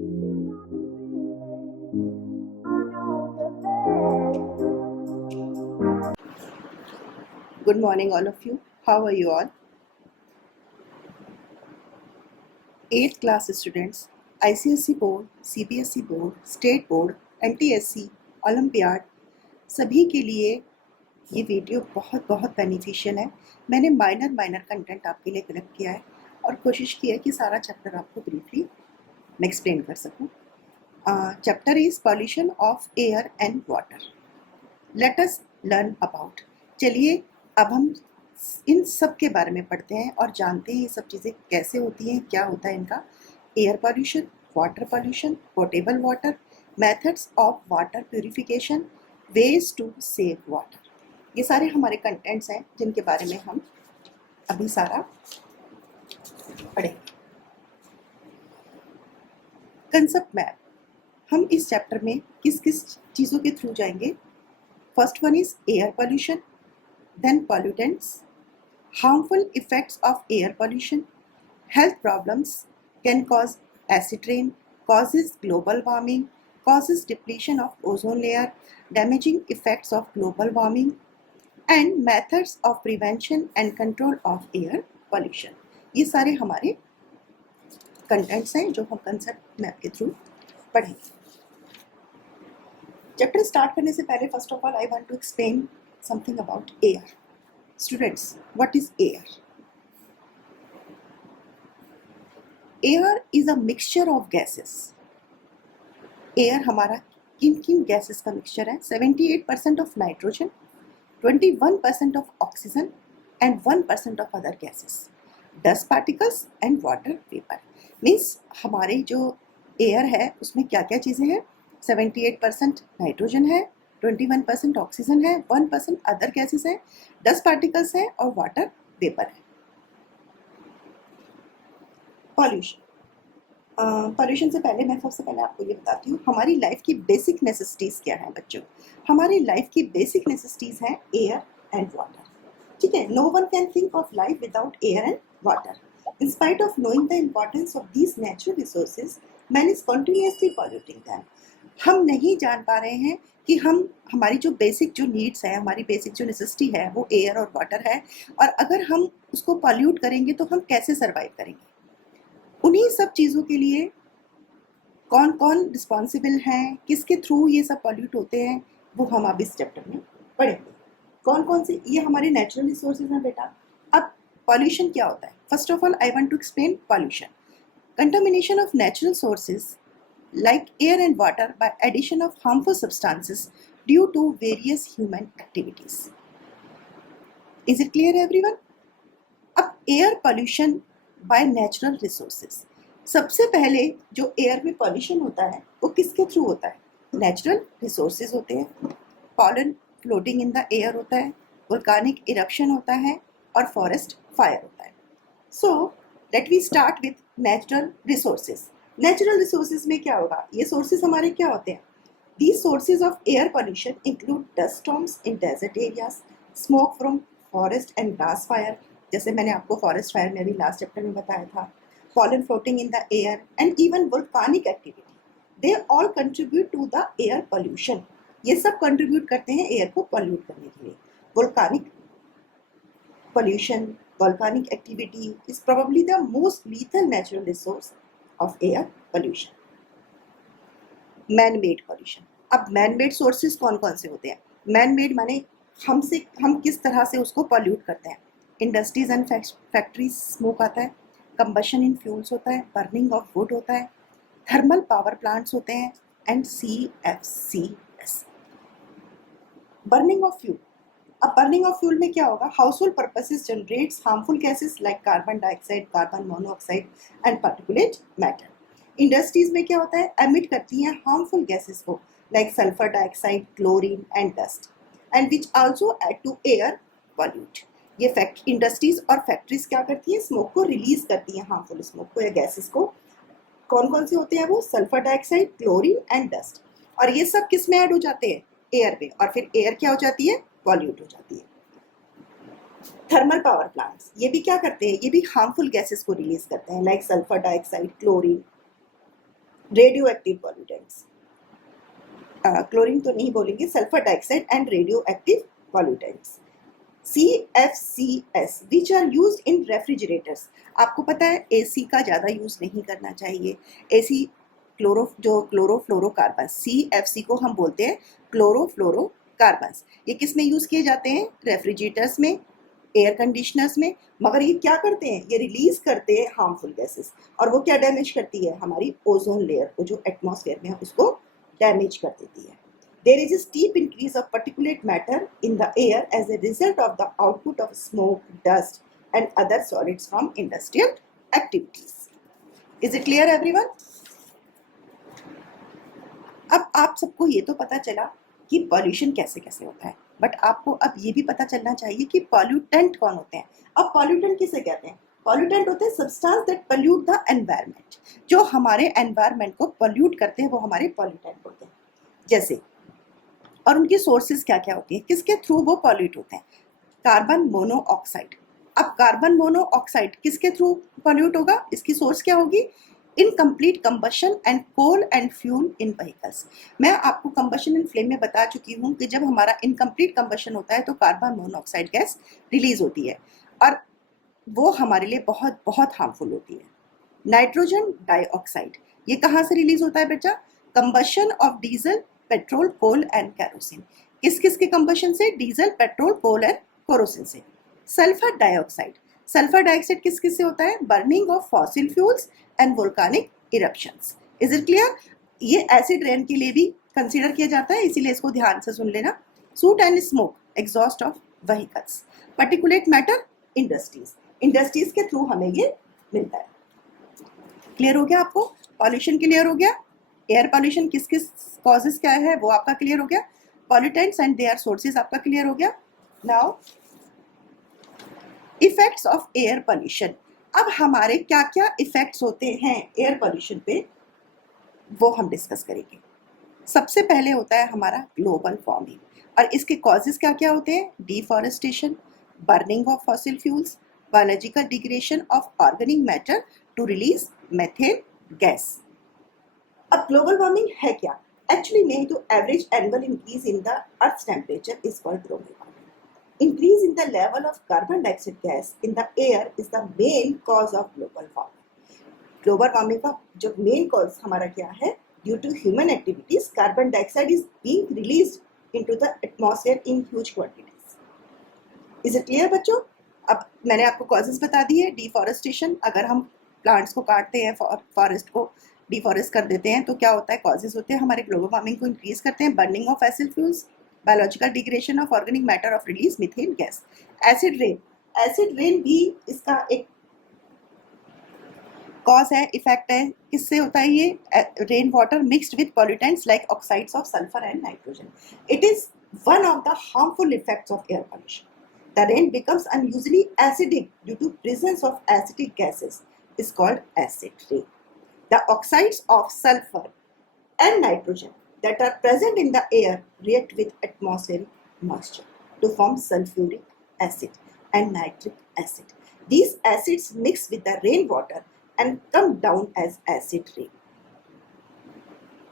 Good morning, all of you. How are you all? 8th class students, ICSE board, CBSE board, state board, MTSC, olympiad सभी के लिए ये video बहुत बहुत beneficial है। मैंने माइनर कंटेंट आपके लिए कलेक्ट किया है और कोशिश की है कि सारा चैप्टर आपको ब्रीफली मैं एक्सप्लेन कर सकूं। Chapter is pollution of air and water. Let us learn about. चलिए अब हम इन सब के बारे में पढ़ते हैं और जानते हैं ये सब चीज़ें कैसे होती हैं, क्या होता है इनका। Air pollution, water pollution, portable water, methods of water purification, ways to save water, ये सारे हमारे कंटेंट्स हैं जिनके बारे में हम अभी सारा पढ़ेंगे। कंसेप्ट मैप, हम इस चैप्टर में किस किस चीज़ों के थ्रू जाएंगे। First one is air pollution, then pollutants, harmful effects of air pollution, health problems, can cause acid rain, causes global warming, causes depletion of ozone layer, damaging effects of global warming, and methods of prevention and control of air pollution। ये सारे हमारे contents हैं जो हम concept map के through पढ़ेंगे। Chapter start करने से पहले first of all I want to explain something about air. Students, what is air? Air is a mixture of gases. Air हमारा किन किन गैसेस का मिक्सचर है? 78% of nitrogen, 21% of oxygen and 1% of other gases. Dust particles and water vapor. Means हमारे जो air है उसमें क्या क्या चीज़ें हैं? 78% नाइट्रोजन है, 21% ऑक्सीजन है, 1% अदर गैसेस है, डस्ट पार्टिकल्स है और वाटर वेपर है। पॉल्यूशन से पहले मैं सबसे पहले आपको ये बताती हूँ हमारी लाइफ की बेसिक नेसेसिटीज़ क्या हैं बच्चों। हमारी लाइफ की बेसिक नेसेसिटीज़ हैं एयर एंड वाटर। ठीक है, no one can think of life without air and water. In spite of knowing the importance of these natural resources, man is continuously polluting them. हम नहीं जान पा रहे हैं कि हमारी जो बेसिक जो नीड्स है, हमारी बेसिक जो नेसेसिटी है वो एयर और वाटर है, और अगर हम उसको पॉल्यूट करेंगे तो हम कैसे सर्वाइव करेंगे। उन्हीं सब चीज़ों के लिए कौन कौन रिस्पॉन्सिबल हैं, किसके थ्रू ये सब पॉल्यूट होते हैं, वो हम अब इस चैप्टर में पढ़ेंगे। कौन कौन से ये हमारे नेचुरल रिसोर्सेज हैं बेटा। अब पॉल्यूशन क्या होता है? First of all I want to explain pollution. Contamination of natural sources like air and water by addition of harmful substances due to various human activities. Is it clear everyone? अब air pollution by natural resources. सबसे पहले जो air में pollution होता है वो किसके through होता है? नेचुरल रिसोर्सेज होते हैं, pollen floating in the air होता है, वोल्केनिक इरप्शन होता है और फॉरेस्ट फायर होता है। So let we start with natural resources. Natural resources में क्या होगा? ये सोर्सेज हमारे क्या होते हैं? These sources of air pollution include dust storms in desert areas, smoke from forest and grass fire, जैसे मैंने आपको फॉरेस्ट फायर में भी लास्ट चैप्टर में बताया था, pollen floating in the air and even volcanic activity. They all contribute to the air pollution. ये सब contribute करते हैं एयर को pollute करने के लिए। Volcanic pollution, volcanic activity is probably the most lethal natural resource of air pollution. Man made pollution. अब man made sources कौन कौन से होते हैं? मैन मेड माने हम किस तरह से उसको पॉल्यूट करते हैं। इंडस्ट्रीज एंड फैक्ट्रीज स्मोक आता है, कंबशन इन फ्यूल्स होता है, बर्निंग ऑफ वुड होता है, थर्मल पावर प्लांट्स होते हैं and CFCs, burning of fuel. अब बर्निंग ऑफ फ्यूल में क्या होगा? Household purposes generates harmful gases like carbon dioxide, carbon monoxide and particulate matter. Industries में क्या होता है? एमिट करती हैं हार्मफुल गैसेस को like sulphur dioxide, chlorine and dust, and which also add to air pollute. ये इंडस्ट्रीज और factories क्या करती हैं? स्मोक को रिलीज करती हैं, हार्मफुल स्मोक को या गैसेस को। कौन कौन से होते हैं वो? Sulphur dioxide, chlorine and dust. और ये सब किस में ऐड हो जाते हैं? एयर में, और फिर एयर क्या हो जाती है? पॉल्यूट हो जाती है। थर्मल पावर प्लांट्स ये भी क्या करते हैं? ये भी हार्मफुल गैसेस को रिलीज करते हैं like sulphur dioxide, chlorine radio active pollutants, chlorine तो नहीं बोलेंगे, sulphur dioxide and radio active pollutants. CFCs which are use in refrigerators. आपको पता है AC का ज़्यादा यूज़ नहीं करना चाहिए। AC क्लोरोफ्लोरोकार्बन, CFC को हम बोलते हैं क्लोरोफ्लोरोकार्बन्स। ये किस में यूज़ किए जाते हैं? रेफ्रिजरेटर्स में, एयर कंडीशनर्स में। मगर ये क्या करते हैं? ये रिलीज करते हैं हार्मफुल गैसेस, और वो क्या डैमेज करती है? हमारी ओजोन लेयर को, जो एटमॉस्फेयर में है उसको डैमेज कर देती है। There is a steep increase of particulate matter in the air as a result of the output of smoke, dust, and other solids from industrial activities. Is it clear, everyone? अब आप सबको ये तो पता चला कि पॉल्यूशन कैसे कैसे होता है, बट आपको अब ये भी पता चलना चाहिए कि पॉल्यूटेंट कौन होते हैं। अब पॉल्यूटेंट किसे कहते हैं? पॉल्यूटेंट होते हैं substance that pollute the environment. जो हमारे एनवायरनमेंट को पॉल्यूट करते हैं वो हमारे पॉल्यूटेंट होते हैं। जैसे, और उनकी सोर्सेज क्या क्या होती है, किसके थ्रू वो पॉल्यूट होते हैं? Carbon monoxide. अब कार्बन मोनोऑक्साइड किसके थ्रू पॉल्यूट होगा? इसकी सोर्स क्या होगी? Incomplete combustion and coal and fuel in vehicles. मैं आपको कंबशन एंड फ्लेम में बता चुकी हूँ कि जब हमारा इनकम्प्लीट कंबशन होता है तो कार्बन मोनोऑक्साइड गैस रिलीज होती है, और वो हमारे लिए बहुत बहुत हार्मफुल होती है। नाइट्रोजन डाइऑक्साइड, ये कहाँ से रिलीज होता है बच्चा? Combustion of diesel, petrol, coal and kerosene. किस किस के कंबशन से? Diesel, petrol, coal and kerosene से। सल्फर डाइऑक्साइड, सल्फर डाइऑक्साइड किस किस से होता है? Burning of fossil fuels and volcanic eruptions. Is it clear? ये एसिड रेन के लिए भी कंसीडर किया जाता है, इसीलिए इसको ध्यान से सुन लेना। Suit and smoke, exhaust of vehicles. Particulate matter, industries, industries के थ्रू हमें ये मिलता है। क्लियर हो गया आपको? पॉल्यूशन क्लियर हो गया। एयर पॉल्यूशन किस किस कॉजेस क्या है वो आपका क्लियर हो गया। पॉल्यूटेंट्स एंड देयर सोर्सेज आपका क्लियर हो गया। Now effects of air pollution. अब हमारे क्या क्या इफेक्ट्स होते हैं एयर पॉल्यूशन पे, वो हम डिस्कस करेंगे। सबसे पहले होता है हमारा ग्लोबल वार्मिंग, और इसके कॉजेज क्या क्या होते हैं? Deforestation, burning of fossil fuels, biological degradation of organic matter to release methane gas. अब ग्लोबल वार्मिंग है क्या? एक्चुअली में तो average annual increase in the earth temperature is called global warming. Increase in the level of carbon dioxide gas in the air is the main cause of global warming. Global warming का जो main cause हमारा क्या है? Due to human activities, carbon dioxide is being released into the atmosphere in huge quantities. Is it clear बच्चों? अब मैंने आपको causes बता दी है। Deforestation, अगर हम plants को काटते हैं, forest को डिफॉरेस्ट कर देते हैं तो क्या होता है? कॉजेज होते हैं हमारे ग्लोबल वार्मिंग को इंक्रीज करते हैं। Burning of fossil fuels, biological degradation of organic matter of release methane gas. Acid rain, acid rain भी इसका एक कॉज है, इफेक्ट है। किससे होता है ये? Rain water mixed with pollutants like oxides of sulphur and nitrogen. It is one of the harmful effects of air pollution. The rain becomes unusually acidic due to presence of acidic gases is called acid rain. The oxides of sulfur and nitrogen that are present in the air react with atmospheric moisture to form sulfuric acid and nitric acid. These acids mix with the rainwater and come down as acid rain.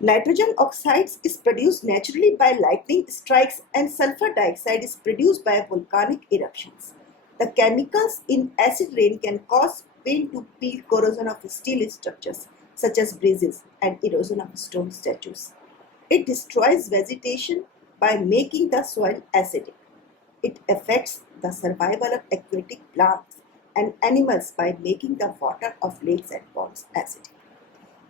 Nitrogen oxides is produced naturally by lightning strikes and sulfur dioxide is produced by volcanic eruptions. The chemicals in acid rain can cause pain to peel, corrosion of steel structures such as bridges and erosion of stone statues. It destroys vegetation by making the soil acidic. It affects the survival of aquatic plants and animals by making the water of lakes and ponds acidic.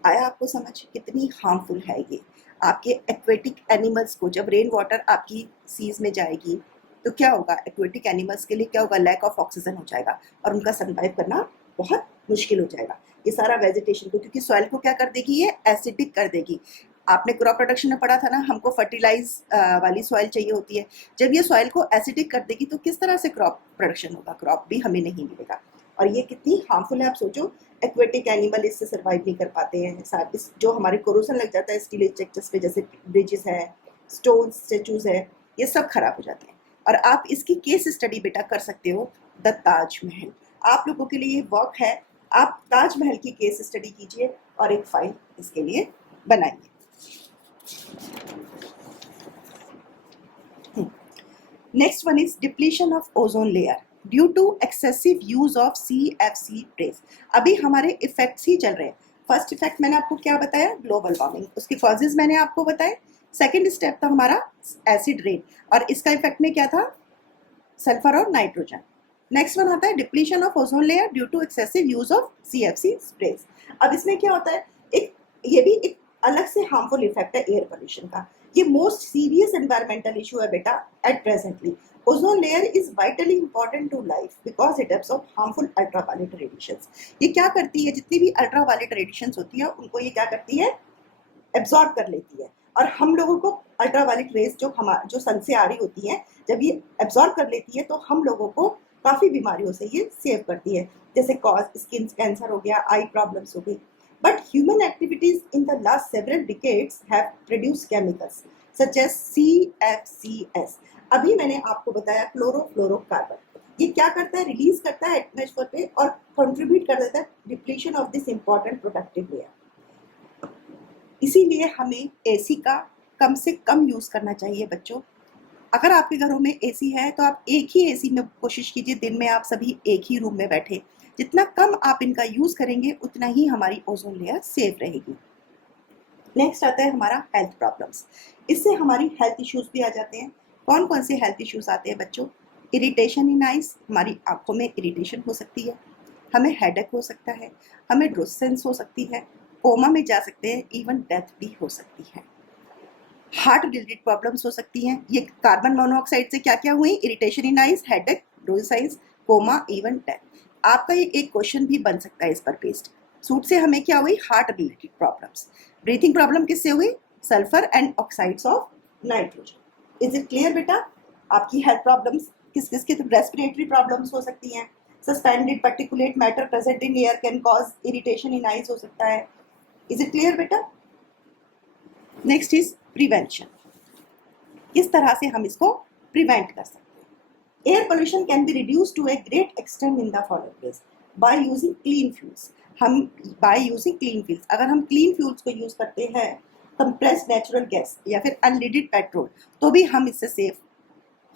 आया आपको समझ कितनी harmful है ये? आपके aquatic animals को, जब rain water आपकी सीज में जाएगी तो क्या होगा? एक्वेटिक एनिमल्स के लिए क्या होगा? लैक ऑफ ऑक्सीजन हो जाएगा और उनका सर्वाइव करना बहुत मुश्किल हो जाएगा। ये सारा वेजिटेशन को, क्योंकि सॉइल को क्या कर देगी? ये एसिडिक कर देगी। आपने क्रॉप प्रोडक्शन में पढ़ा था ना, हमको फर्टिलाइज वाली सॉइल चाहिए होती है। जब ये सॉइल को एसिडिक कर देगी तो किस तरह से क्रॉप प्रोडक्शन होगा? क्रॉप भी हमें नहीं मिलेगा। और ये कितनी हार्मफुल है आप सोचो। एक्वेटिक एनिमल इससे सर्वाइव नहीं कर पाते हैं। साथ इस जो हमारे कोरोजन लग जाता है स्टील स्ट्रक्चर्स पे, जैसे ब्रिजेस है, स्टोन स्टेचूज है, ये सब खराब हो जाते हैं। और आप इसकी केस स्टडी बेटा कर सकते हो द ताजमहल। आप लोगों के लिए ये वर्क है, आप ताजमहल की केस स्टडी कीजिए और एक फाइल इसके लिए बनाइए। Next one is depletion of ozone layer due to excessive use of CFC rays. अभी हमारे इफेक्ट्स ही चल रहे हैं। फर्स्ट इफेक्ट मैंने आपको क्या बताया, ग्लोबल वार्मिंग, उसके कॉजेज मैंने आपको बताए। सेकेंड स्टेप था हमारा एसिड रेन, और इसका इफेक्ट में क्या था, सल्फर और नाइट्रोजन। नेक्स्ट वन आता है depletion of ozone layer due to excessive use of CFC sprays. अब इसमें क्या होता है, ये भी एक अलग से हार्मफुल इफेक्ट है एयर पोल्यूशन का। ये मोस्ट सीरियस एनवायरमेंटल इशू है बेटा at presently. Ozone layer is vitally important to life because it absorb harmful ultraviolet radiations. ये क्या करती है, जितनी भी अल्ट्रावायलेट रेडिएशंस होती है उनको ये क्या करती है, एब्जॉर्ब कर लेती है। और हम लोगों को अल्ट्रावायलेट रेज जो सन से आ रही होती है, जब ये एब्जॉर्ब कर लेती है तो हम लोगों को काफ़ी बीमारियों से ये सेव करती है, जैसे कॉज स्किन कैंसर हो गया, आई प्रॉब्लम्स हो गई। But human activities in the last several decades have produce chemicals such as CFCs। अभी मैंने आपको बताया क्लोरोफ्लोरोकार्बन, ये क्या करता है, रिलीज करता है एटमॉस्फेयर पे और कंट्रीब्यूट कर देता है depletion of this important productive layer. इसीलिए हमें AC का कम से कम यूज़ करना चाहिए बच्चों। अगर आपके घरों में AC है तो आप एक ही AC में कोशिश कीजिए, दिन में आप सभी एक ही रूम में बैठे। जितना कम आप इनका यूज़ करेंगे उतना ही हमारी ओजोन लेयर सेफ रहेगी। नेक्स्ट आता है हमारा हेल्थ प्रॉब्लम्स। इससे हमारी हेल्थ इश्यूज भी आ जाते हैं। कौन कौन से हेल्थ इश्यूज आते हैं बच्चों, इरिटेशन इन आइज, हमारी आंखों में इरिटेशन हो सकती है, हमें हेडेक हो सकता है, हमें ड्रोस सेंस हो सकती है, कोमा में जा सकते हैं, इवन डेथ भी हो सकती है। हार्ट रिलेटेड प्रॉब्लम्स हो सकती हैं। ये कार्बन मोनोऑक्साइड से क्या क्या हुई, irritation in eyes, headache, drowsiness, coma, even death. आपका ये एक क्वेश्चन भी बन सकता है इस पर बेस्ड। सूट से हमें क्या हुई, heart related problems. Breathing problem किससे हुई, sulphur and oxides of nitrogen. Is it clear बेटा। आपकी हेल्थ प्रॉब्लम्स किस किस की, रेस्पिरेटरी प्रॉब्लम्स हो सकती हैं, suspended particulate matter present in air can cause irritation in eyes हो सकता है। इज इट क्लियर बेटा। नेक्स्ट इज प्रिवेंशन, किस तरह से हम इसको प्रिवेंट कर सकते हैं। Air pollution can be reduce to a great extent in the following ways, by using clean fuels. हम बाय यूजिंग क्लीन फ्यूल्स, अगर हम क्लीन फ्यूल्स को यूज करते हैं, कंप्रेस्ड नेचुरल गैस या फिर अनलीडेड पेट्रोल, तो भी हम इससे सेफ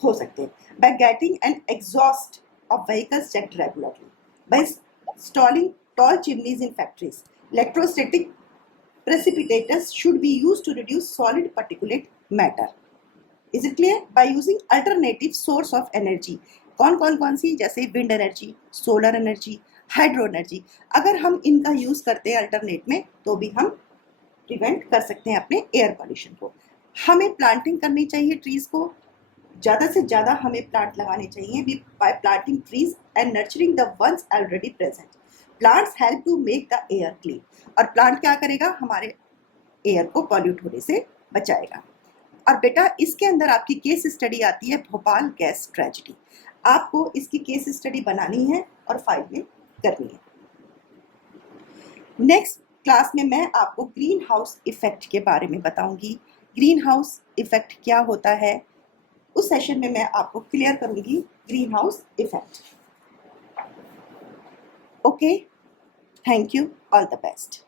हो सकते हैं। By getting an exhaust of vehicles checked regularly, by installing tall chimneys in factories, electrostatic precipitators should be used to reduce solid particulate matter. Is it clear? By using alternative source of energy, कौन सी, जैसे wind energy, solar energy, hydro energy, अगर हम इनका use करते हैं alternate में तो भी हम प्रिवेंट कर सकते हैं अपने एयर पॉल्यूशन को। हमें प्लांटिंग करनी चाहिए ट्रीज को, ज़्यादा से ज़्यादा हमें प्लांट लगाने चाहिए by planting trees and nurturing the ones already present. Plants help to make the air clean, और प्लांट क्या करेगा, हमारे एयर को पॉल्यूट होने से बचाएगा। और बेटा इसके अंदर आपकी केस स्टडी आती है भोपाल गैस ट्रेजेडी। आपको इसकी केस स्टडी बनानी है और फाइल में करनी है। नेक्स्ट क्लास में मैं आपको ग्रीन हाउस इफेक्ट के बारे में बताऊंगी। ग्रीन हाउस इफेक्ट क्या होता है, उस सेशन में मैं आपको क्लियर करूंगी green house effect. Okay, thank you, all the best.